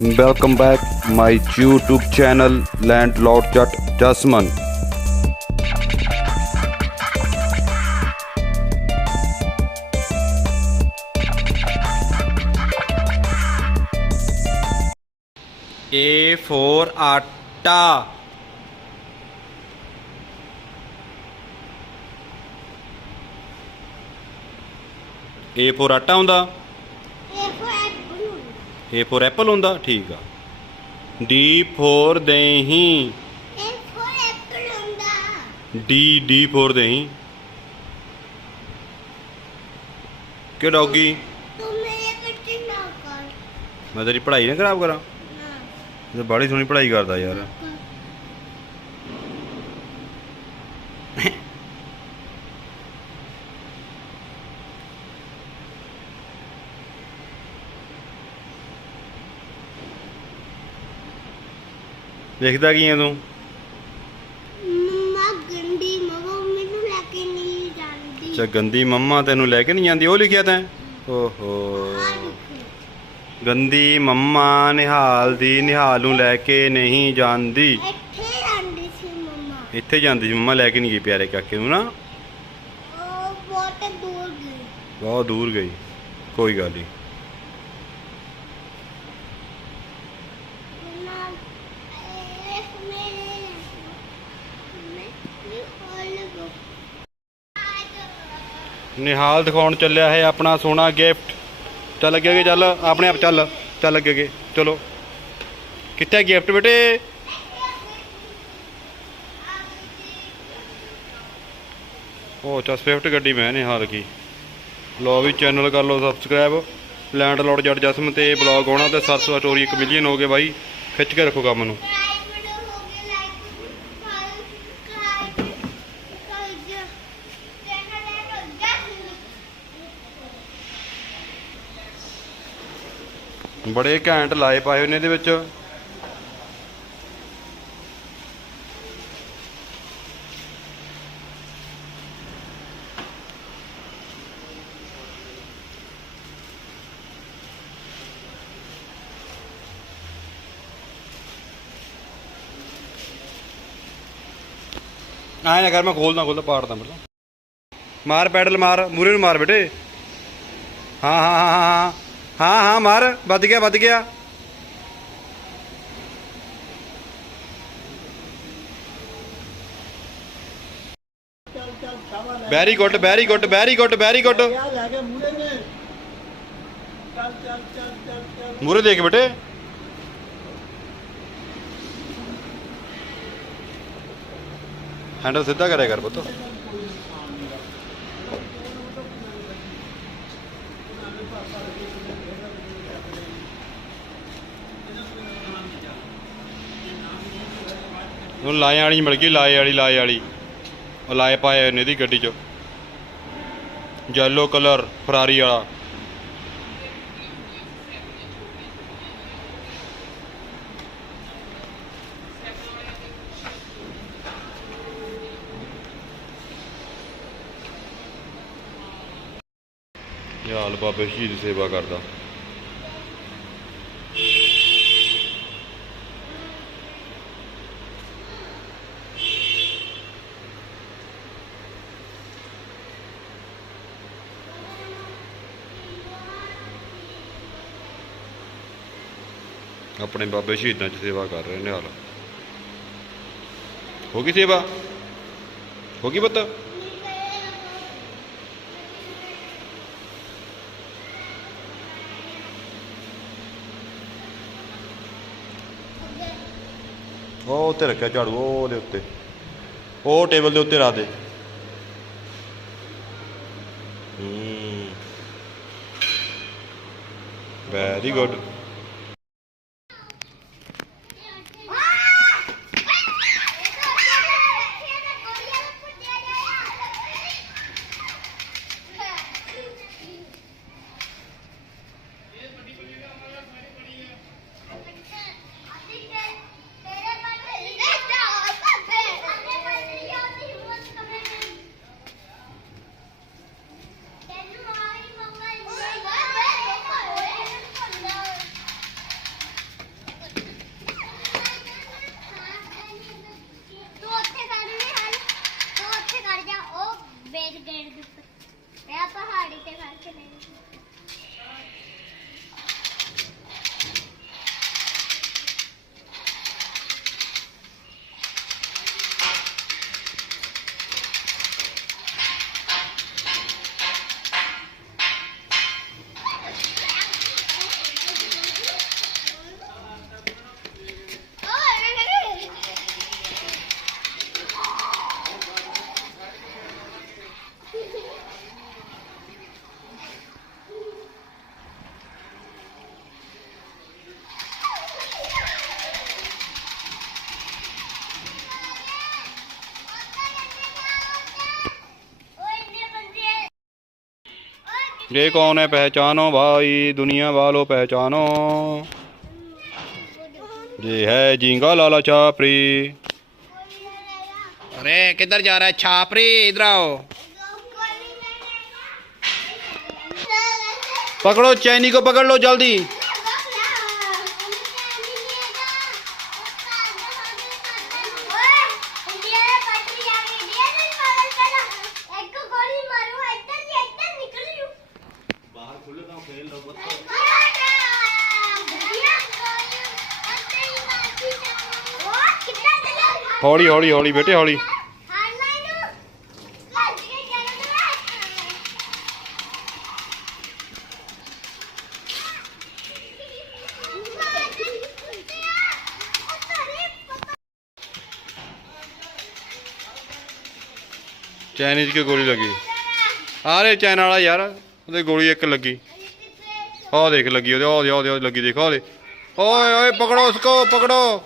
Welcome back my YouTube channel Landlord Jat Jasmine. A for atta. A for atta on the A for apple ਹੁੰਦਾ ਠੀਕ ਆ। D for ਦਹੀਂ। ਇਹ for apple ਹੁੰਦਾ। D D for ਦਹੀਂ। ਕਿ doggy? ਤੂੰ ਮੇਰੇ ਬੱਚੇ ਨਾ ਕਰ। ਮੈਂ ਤੇਰੀ ਪੜ੍ਹਾਈ ਨਾ ਖਰਾਬ ਕਰਾਂ। ਨਾ। ਤਾਂ ਬੜੀ ਸੋਹਣੀ ਪੜ੍ਹਾਈ ਕਰਦਾ ਯਾਰ। ਦੇਖਦਾ ਕੀ ਆ ਤੂੰ? ਮੰਮਾ ਗੰਦੀ ਮਗੋ ਮੈਨੂੰ ਲੈ ਕੇ ਨਹੀਂ ਜਾਂਦੀ। ਅੱਛਾ ਗੰਦੀ ਮੰਮਾ ਤੈਨੂੰ ਲੈ ਕੇ ਨਹੀਂ ਜਾਂਦੀ ਉਹ ਲਿਖਿਆ ਤੈਂ? ਓਹੋ। ਗੰਦੀ ਮੰਮਾ ਨਿਹਾਲ ਦੀ ਨਿਹਾਲ ਨੂੰ ਲੈ ਕੇ ਨਹੀਂ ਜਾਂਦੀ। ਇੱਥੇ ਜਾਂਦੀ ਸੀ ਮੰਮਾ। ਇੱਥੇ ਜਾਂਦੀ ਸੀ ਮੰਮਾ ਲੈ ਕੇ ਨਹੀਂ ਗਈ ਪਿਆਰੇ ਕਾਕੇ ਨੂੰ ਨਾ। ਉਹ ਬਹੁਤ ਦੂਰ ਗਈ। ਬਹੁਤ ਦੂਰ ਗਈ ਕੋਈ ਗੱਲ ਨਹੀਂ ਮੰਮਾ ਇਹ ਮੇਰੇ ਮੈਂ ਇਹ ਹੋਲ ਨਿਹਾਲ ਦਿਖਾਉਣ ਚੱਲਿਆ ਹੈ ਆਪਣਾ ਸੋਹਣਾ ਗਿਫਟ ਚੱਲ ਅੱਗੇ ਅੱਗੇ ਚੱਲ, ਆਪਣੇ ਆਪ ਚੱਲ ਚੱਲ ਅੱਗੇ ਅੱਗੇ। ਚਲੋ। ਕਿੱਥੇ ਗਿਫਟ ਬੇਟੇ? ਉਹ ਚਾ ਸਵਿਫਟ ਗੱਡੀ ਮੈਂ, ਨਿਹਾਲ ਕੀ ਲੋ ਵੀ ਚੈਨਲ ਕਰ ਲਓ ਸਬਸਕ੍ਰਾਈਬ ਲੈਂਡ ਲੋਡ ਜੱਟ ਜਸਮ ਤੇ ਬਲੌਗ ਆਉਣਾ ਤੇ ਸਰਸ ਚੋਰੀ 1 ਮਿਲੀਅਨ ਹੋ ਗਏ ਬਾਈ। ਖਿੱਚ ਕੇ ਰੱਖੋ ਕੰਮ ਨੂੰ ਪ੍ਰਾਈਵੇਟ ਹੋ ਗਿਆ ਲਾਈਕ ਸਬਸਕ੍ਰਾਈਬ ਕਰ ਚੈਨਲ ਨੂੰ ਜਸ ਬੜੇ ਘੈਂਟ ਲਾਏ ਪਾਏ ਨੇ ਇਹਦੇ ਵਿੱਚ। ਆਏ ਨਾ ਕਰ ਮੈਂ ਖੋਲਦਾ ਖੋਲਦਾ ਪਾੜਦਾ ਪਹਿਲਾਂ ਮਾਰ ਪੈਡਲ ਮਾਰ ਮੂਰੇ ਨੂੰ ਮਾਰ ਬੇਟੇ। ਹਾਂ ਹਾਂ ਹਾਂ ਹਾਂ। ਹਾਂ ਹਾਂ, ਮਾਰ, ਵੱਧ ਗਿਆ ਵੱਧ ਗਿਆ। Very good very good very good very good ਮੂਰੇ ਦੇਖ ਬੇਟੇ। ਹੈਂਡਲ ਸਿੱਧਾ ਕਰਿਆ ਕਰ ਪੁੱਤ। ਉਹ ਲਾਏ ਵਾਲੀ ਮਿਲ ਗਈ, ਲਾਏ ਵਾਲੀ ਲਾਏ ਵਾਲੀ। ਉਹ ਲਾਏ ਪਾਏ ਹੋਏ ਨੇ ਇਹਦੀ ਗੱਡੀ 'ਚ। ਯੈਲੋ ਕਲਰ ਫਰਾਰੀ ਵਾਲਾ। ਯਾਲ ਬਾਬੇ ਸ਼ਹੀਦ ਸੇਵਾ ਕਰਦਾ। ਆਪਣੇ ਬਾਬੇ ਸ਼ਹੀਦਾਂ 'ਚ ਸੇਵਾ ਕਰ ਰਹੇ ਨੇ ਹਾਲ। ਹੋ ਗਈ ਸੇਵਾ? ਹੋ ਗਈ ਪੁੱਤ? ਉਹ ਉੱਤੇ ਰੱਖਿਆ ਝਾੜੂ ਉਹਦੇ ਉੱਤੇ। ਉਹ ਟੇਬਲ ਦੇ ਉੱਤੇ ਰੱਖ ਦੇ। ਵੈਰੀ ਗੁੱਡ ये कौन है पहचानो भाई दुनिया वालों पहचानो ये है झींगा लाला छापरी अरे किधर जा रहा है छापरी इधर आओ पकड़ो चैनी को पकड़ लो जल्दी ਹੌਲੀ ਹੌਲੀ ਹੌਲੀ ਬੇਟੇ, ਹੌਲੀ। ਚਾਈਨੀਜ਼ ਕੇ ਗੋਲੀ ਲੱਗੀ? ਆ ਰੇ ਚੈਨ ਵਾਲਾ ਯਾਰ, ਉਹਦੇ ਗੋਲੀ ਇੱਕ ਲੱਗੀ। ਆਹ ਦੇਖ ਲੱਗੀ ਉਹਦੇ ਆਹ ਦੇ ਆਹ ਦੇ ਲੱਗੀ ਦੇਖ, ਆਹ ਦੇ। ਓਏ ਓਏ, ਪਕੜੋ ਉਸਕੋ, ਪਕੜੋ।